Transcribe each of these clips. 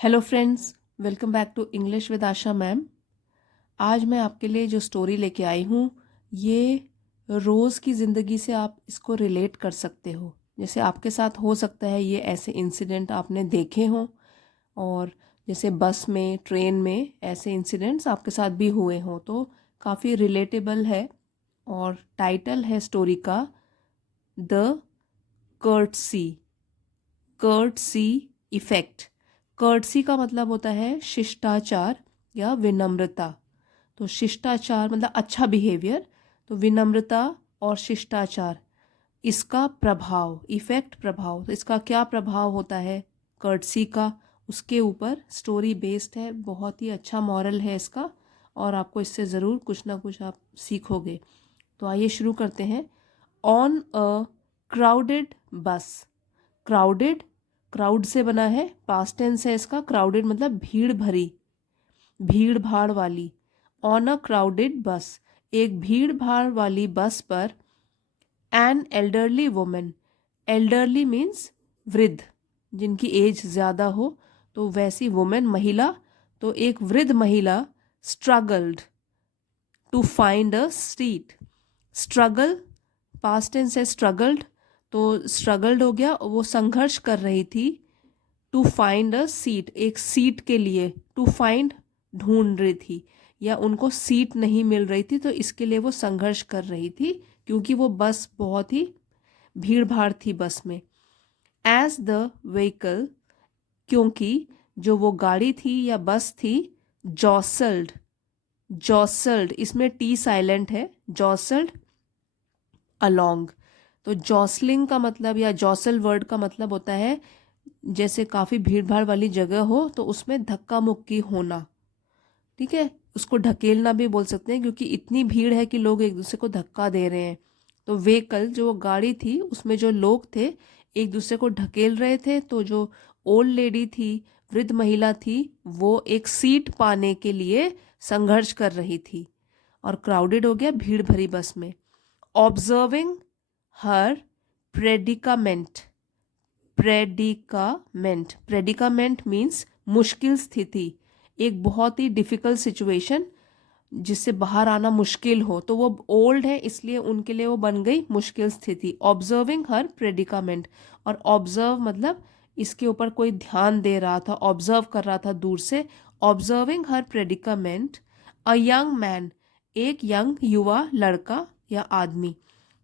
Hello friends, welcome back to English with Asha ma'am. आज मैं आपके लिए जो स्टोरी लेके आई हूँ ये रोज़ की ज़िंदगी से आप इसको रिलेट कर सकते हो। जैसे आपके साथ हो सकता है ये ऐसे इंसिडेंट आपने देखे हों, और जैसे बस में, ट्रेन में ऐसे इंसिडेंट्स आपके साथ भी हुए हों, तो काफ़ी रिलेटेबल है। और टाइटल है स्टोरी का the courtesy courtesy effect. Courtesy का मतलब होता है शिष्टाचार या विनम्रता। तो शिष्टाचार मतलब अच्छा बिहेवियर, तो विनम्रता और शिष्टाचार, इसका प्रभाव, इफ़ेक्ट, प्रभाव, तो इसका क्या प्रभाव होता है कर्टसी का, उसके ऊपर स्टोरी बेस्ड है। बहुत ही अच्छा मॉरल है इसका, और आपको इससे ज़रूर कुछ ना कुछ आप सीखोगे। तो आइए शुरू करते हैं। ऑन अ क्राउडेड बस। क्राउडेड, क्राउड से बना है, पास्ट टेंस है इसका। क्राउडेड मतलब भीड़ भरी, भीड़ भाड़ वाली। ऑन अ क्राउडेड बस, एक भीड़ भाड़ वाली बस पर an elderly woman. Elderly means वृद्ध, जिनकी एज ज़्यादा हो, तो वैसी वुमेन महिला। तो एक वृद्ध महिला struggled to find a seat. Struggle, past tense है स्ट्रगल्ड, तो स्ट्रगल्ड हो गया, वो संघर्ष कर रही थी। टू फाइंड अ सीट, एक सीट के लिए, टू फाइंड ढूंढ रही थी, या उनको सीट नहीं मिल रही थी, तो इसके लिए वो संघर्ष कर रही थी, क्योंकि वो बस बहुत ही भीड़ भाड़ थी बस में। एज द व्हीकल, क्योंकि जो वो गाड़ी थी या बस थी, जॉसल्ड, जॉसल्ड, इसमें टी साइलेंट है, जॉसल्ड अलोंग। तो जॉसलिंग का मतलब, या जॉसल वर्ड का मतलब होता है जैसे काफ़ी भीड़ भाड़ वाली जगह हो तो उसमें धक्का मुक्की होना, ठीक है। उसको ढकेलना भी बोल सकते हैं, क्योंकि इतनी भीड़ है कि लोग एक दूसरे को धक्का दे रहे हैं। तो व्हीकल, जो गाड़ी थी, उसमें जो लोग थे एक दूसरे को ढकेल रहे थे। तो जो ओल्ड लेडी थी, वृद्ध महिला थी, वो एक सीट पाने के लिए संघर्ष कर रही थी। और क्राउडेड हो गया, भीड़ भरी बस में। ऑब्जर्विंग हर प्रेडिकामेंट। प्रेडिकामेंट, प्रेडिकामेंट मीन्स मुश्किल स्थिति, एक बहुत ही डिफिकल्ट सिचुएशन जिससे बाहर आना मुश्किल हो। तो वो ओल्ड है, इसलिए उनके लिए वो बन गई मुश्किल स्थिति। ऑब्जर्विंग हर प्रेडिकामेंट, और ऑब्जर्व मतलब इसके ऊपर कोई ध्यान दे रहा था, ऑब्जर्व कर रहा था दूर से। Observing her predicament, a young man, एक यंग युवा लड़का या आदमी,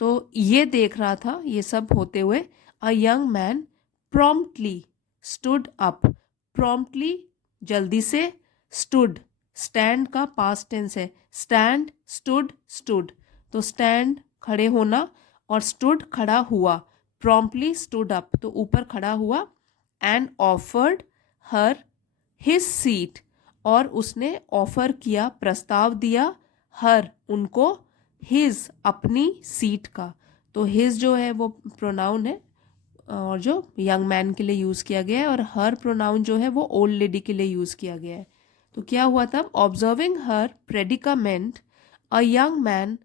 तो ये देख रहा था ये सब होते हुए। A young man promptly stood up. Promptly जल्दी से, स्टूड, स्टैंड का पास्ट टेंस है, स्टैंड, स्टूड, स्टूड, तो स्टैंड खड़े होना, और स्टूड खड़ा हुआ। प्रॉम्प्टली स्टूड अप तो ऊपर खड़ा हुआ। And offered her his seat, और उसने ऑफर किया, प्रस्ताव दिया, हर उनको, हिज अपनी सीट का। तो हिज जो है वो प्रोनाउन है, और जो यंग मैन के लिए यूज़ किया गया है, और हर प्रोनाउन जो है वो ओल्ड लेडी के लिए यूज़ किया गया है। तो क्या हुआ तब? Observing her predicament, a young man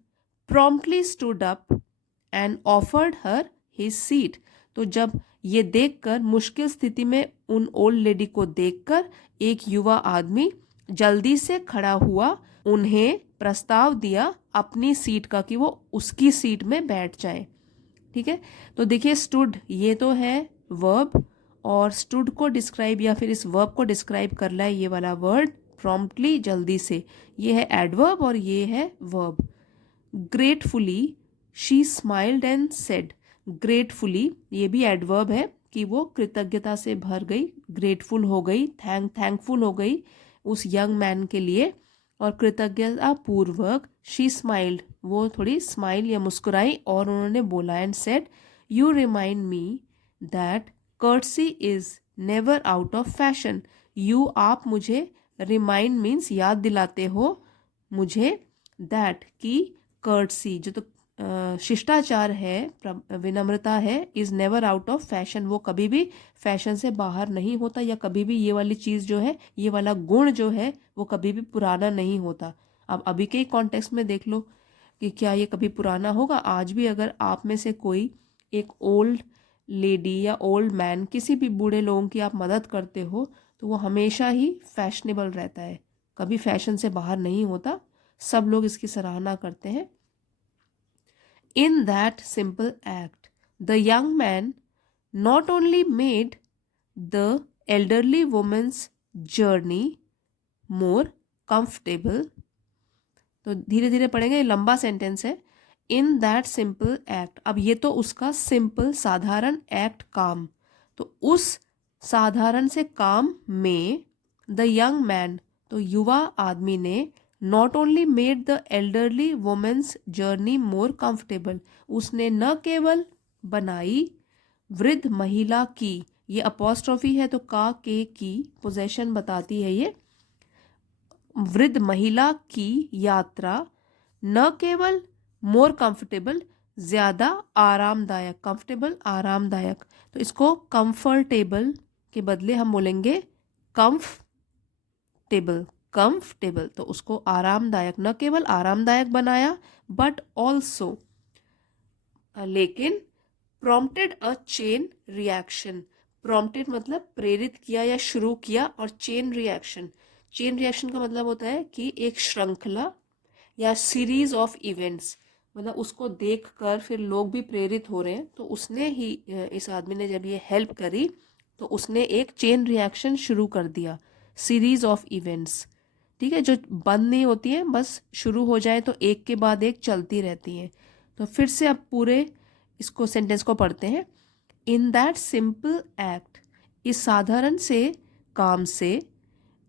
promptly stood up and offered her his seat. तो जब ये देखकर, मुश्किल स्थिति में उन ओल्ड लेडी को देखकर, एक युवा आदमी जल्दी से खड़ा हुआ, उन्हें प्रस्ताव दिया अपनी सीट का, कि वो उसकी सीट में बैठ जाए, ठीक है। तो देखिए, स्टूड ये तो है वर्ब, और स्टूड को डिस्क्राइब या फिर इस वर्ब को डिस्क्राइब कर रहा है ये वाला वर्ड प्रॉम्प्टली, जल्दी से, ये है एडवर्ब और ये है verb. Gratefully she smiled and said. Gratefully ये भी एडवर्ब है, कि वो कृतज्ञता से भर गई, ग्रेटफुल हो गई, थैंकफुल हो गई उस यंग मैन के लिए, और कृतज्ञता पूर्वक शी स्माइल्ड, वो थोड़ी स्माइल या मुस्कुराई, और उन्होंने बोला, and said you remind me that courtesy is never out of fashion. You, आप मुझे, रिमाइंड मीन्स याद दिलाते हो मुझे, दैट की कर्टसी जो तो शिष्टाचार है, विनम्रता है, is never out of fashion, वो कभी भी फैशन से बाहर नहीं होता, या कभी भी ये वाली चीज़ जो है, ये वाला गुण जो है, वो कभी भी पुराना नहीं होता। अब अभी के कॉन्टेक्स्ट में देख लो कि क्या ये कभी पुराना होगा। आज भी अगर आप में से कोई एक ओल्ड लेडी या ओल्ड मैन, किसी भी बूढ़े लोगों की आप मदद करते हो तो वो हमेशा ही फैशनेबल रहता है, कभी फैशन से बाहर नहीं होता, सब लोग इसकी सराहना करते हैं। In that simple act the young man not only made the elderly woman's journey more comfortable, तो धीरे धीरे पढ़ेंगे, ये लंबा सेंटेंस है। इन दैट सिंपल एक्ट, अब ये तो उसका सिंपल साधारण एक्ट काम, तो उस साधारण से काम में द यंग मैन, तो युवा आदमी ने not only made the elderly women's journey more comfortable, उसने न केवल बनाई वृद्ध महिला की, ये अपॉस्ट्रोफी है तो का के की पोजेशन बताती है, ये वृद्ध महिला की यात्रा न केवल मोर कंफर्टेबल, ज़्यादा आरामदायक, कंफर्टेबल आरामदायक, तो इसको कंफर्टेबल के बदले हम बोलेंगे कंफर्टेबल, कंफर्टेबल, तो उसको आरामदायक, न केवल आरामदायक बनाया बट ऑल्सो, लेकिन prompted a chain reaction, prompted मतलब प्रेरित किया या शुरू किया, और चेन रिएक्शन, चेन रिएक्शन का मतलब होता है कि एक श्रृंखला या सीरीज ऑफ इवेंट्स, मतलब उसको देखकर फिर लोग भी प्रेरित हो रहे हैं, तो उसने ही, इस आदमी ने जब ये हेल्प करी तो उसने एक चेन रिएक्शन शुरू कर दिया, सीरीज ऑफ इवेंट्स, ठीक है, जो बंद नहीं होती हैं, बस शुरू हो जाए तो एक के बाद एक चलती रहती हैं। तो फिर से अब पूरे इसको सेंटेंस को पढ़ते हैं। इन दैट सिंपल एक्ट, इस साधारण से काम से,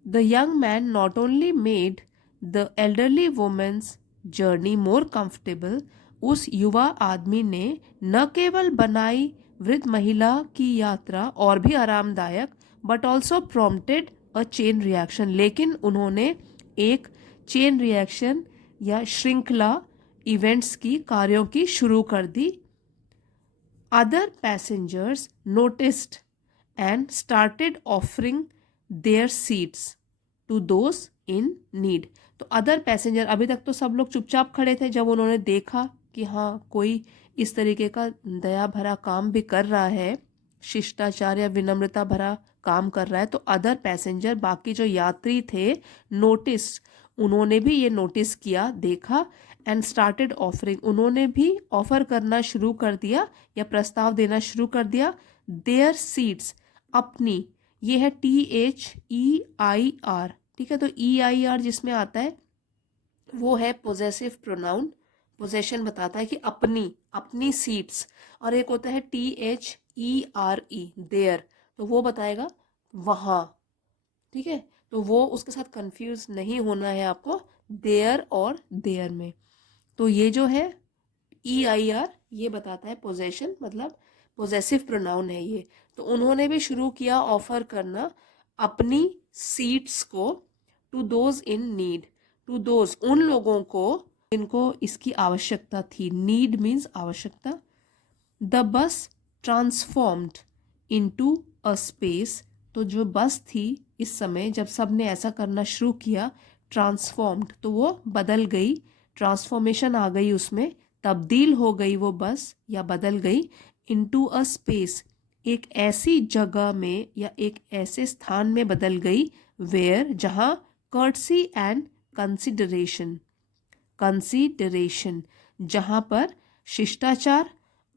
the young man not only made the elderly women's journey more comfortable, उस युवा आदमी ने न केवल बनाई वृद्ध महिला की यात्रा और भी आरामदायक, but also prompted a chain reaction, लेकिन उन्होंने एक चेन रिएक्शन या श्रृंखला इवेंट्स की, कार्यों की शुरू कर दी। Other passengers noticed and started offering their seats to those in need, तो अदर पैसेंजर, अभी तक तो सब लोग चुपचाप खड़े थे, जब उन्होंने देखा कि हाँ कोई इस तरीके का दया भरा काम भी कर रहा है, शिष्टाचार या विनम्रता भरा काम कर रहा है, तो अदर पैसेंजर, बाकी जो यात्री थे, नोटिस, उन्होंने भी ये नोटिस किया, देखा, एंड स्टार्टेड ऑफरिंग, उन्होंने भी ऑफर करना शुरू कर दिया या प्रस्ताव देना शुरू कर दिया, देयर सीट्स, अपनी, ये है THEIR, ठीक है, तो EIR जिसमें आता है वो है पोजेसिव प्रोनाउन, पोजेशन बताता है कि अपनी, अपनी सीट्स, और एक होता है THERE, देयर, तो वो बताएगा वहाँ, ठीक है, तो वो उसके साथ कंफ्यूज नहीं होना है आपको, देयर और देयर में। तो ये जो है EIR, ये बताता है पोजेशन, मतलब पोजेसिव प्रोनाउन है ये। तो उन्होंने भी शुरू किया ऑफर करना अपनी सीट्स को, to those in need, to those, उन लोगों को जिनको इसकी आवश्यकता थी, नीड मीन्स आवश्यकता। The bus transformed into a space, तो जो बस थी इस समय जब सब ने ऐसा करना शुरू किया, ट्रांसफॉर्म्ड, तो वो बदल गई, ट्रांसफॉर्मेशन आ गई उसमें, तब्दील हो गई वो बस या बदल गई, इनटू अ स्पेस, एक ऐसी जगह में या एक ऐसे स्थान में बदल गई, वेयर, जहाँ कर्टसी एंड कंसिडरेशन, कंसिडरेशन, जहाँ पर शिष्टाचार,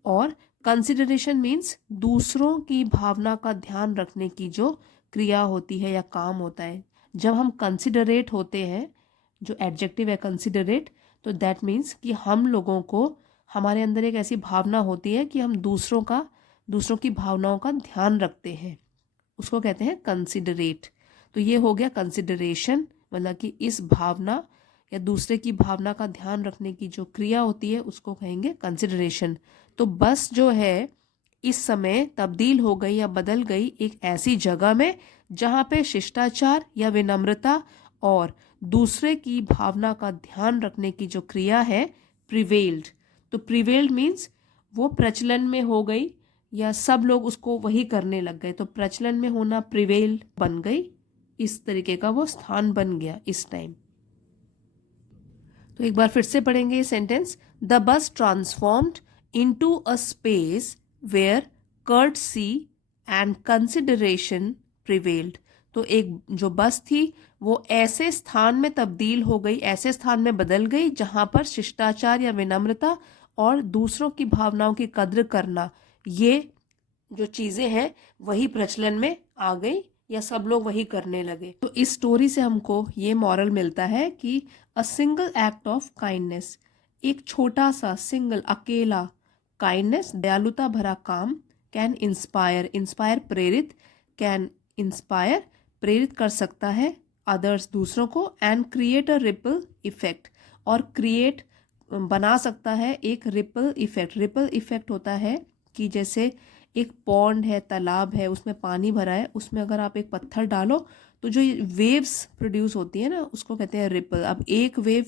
और कंसिडरेशन मीन्स दूसरों की भावना का ध्यान रखने की जो क्रिया होती है या काम होता है। जब हम कंसिडरेट होते हैं, जो एडजेक्टिव है कंसिडरेट, तो दैट मीन्स कि हम लोगों को, हमारे अंदर एक ऐसी भावना होती है कि हम दूसरों की भावनाओं का ध्यान रखते हैं, उसको कहते हैं कंसिडरेट। तो ये हो गया कंसिडरेशन, मतलब कि इस भावना या दूसरे की भावना का ध्यान रखने की जो क्रिया होती है उसको कहेंगे कंसिडरेशन। तो बस जो है इस समय तब्दील हो गई या बदल गई एक ऐसी जगह में जहाँ पे शिष्टाचार या विनम्रता और दूसरे की भावना का ध्यान रखने की जो क्रिया है प्रिवेल्ड। तो प्रिवेल्ड मीन्स वो प्रचलन में हो गई या सब लोग उसको वही करने लग गए, तो प्रचलन में होना प्रिवेल बन गई, इस तरीके का वो स्थान बन गया इस टाइम। तो एक बार फिर से पढ़ेंगे ये sentence. The bus transformed into a space where courtesy and consideration prevailed। तो एक जो बस थी वो ऐसे स्थान में तब्दील हो गई, ऐसे स्थान में बदल गई जहां पर शिष्टाचार या विनम्रता और दूसरों की भावनाओं की कद्र करना, ये जो चीजें हैं वही प्रचलन में आ गई या सब लोग वही करने लगे। तो इस स्टोरी से हमको ये मॉरल मिलता है कि a single act of kindness, एक छोटा सा सिंगल अकेला काइंडनेस दयालुता भरा काम कैन इंस्पायर, इंस्पायर प्रेरित, कैन इंस्पायर प्रेरित कर सकता है अदर्स दूसरों को, and create a ripple effect, और क्रिएट बना सकता है एक रिपल इफेक्ट। रिपल इफेक्ट होता है कि जैसे एक पॉन्ड है, तालाब है, उसमें पानी भरा है, उसमें अगर आप एक पत्थर डालो तो जो वेव्स प्रोड्यूस होती है ना उसको कहते हैं रिपल। अब एक वेव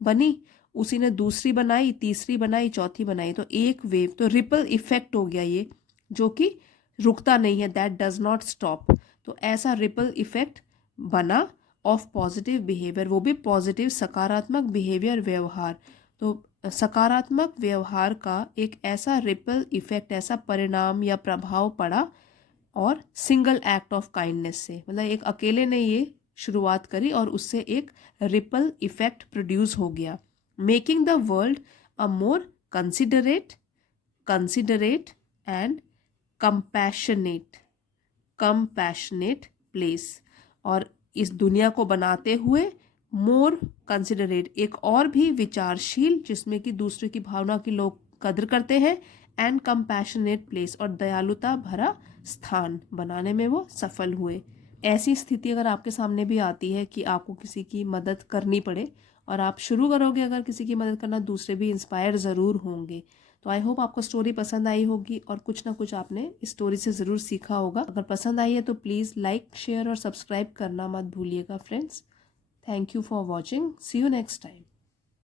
बनी, उसी ने दूसरी बनाई, तीसरी बनाई, चौथी बनाई, तो एक वेव, तो रिपल इफेक्ट हो गया ये, जो कि रुकता नहीं है, दैट डज नॉट स्टॉप। तो ऐसा रिपल इफेक्ट बना ऑफ पॉजिटिव बिहेवियर, वो भी पॉजिटिव सकारात्मक बिहेवियर व्यवहार। तो सकारात्मक व्यवहार का एक ऐसा रिपल इफेक्ट, ऐसा परिणाम या प्रभाव पड़ा और सिंगल एक्ट ऑफ काइंडनेस से, मतलब एक अकेले ने ये शुरुआत करी और उससे एक रिपल इफेक्ट प्रोड्यूस हो गया, making the world a more considerate and compassionate place, और इस दुनिया को बनाते हुए मोर कंसिडरेट, एक और भी विचारशील जिसमें कि दूसरे की भावना की लोग कद्र करते हैं, एंड कंपैशनेट प्लेस, और दयालुता भरा स्थान बनाने में वो सफल हुए। ऐसी स्थिति अगर आपके सामने भी आती है कि आपको किसी की मदद करनी पड़े और आप शुरू करोगे अगर किसी की मदद करना, दूसरे भी इंस्पायर ज़रूर होंगे। तो आई होप आपको स्टोरी पसंद आई होगी और कुछ ना कुछ आपने इस स्टोरी से ज़रूर सीखा होगा। अगर पसंद आई है तो प्लीज़ लाइक, शेयर और सब्सक्राइब करना मत भूलिएगा friends. Thank you for watching. See you next time.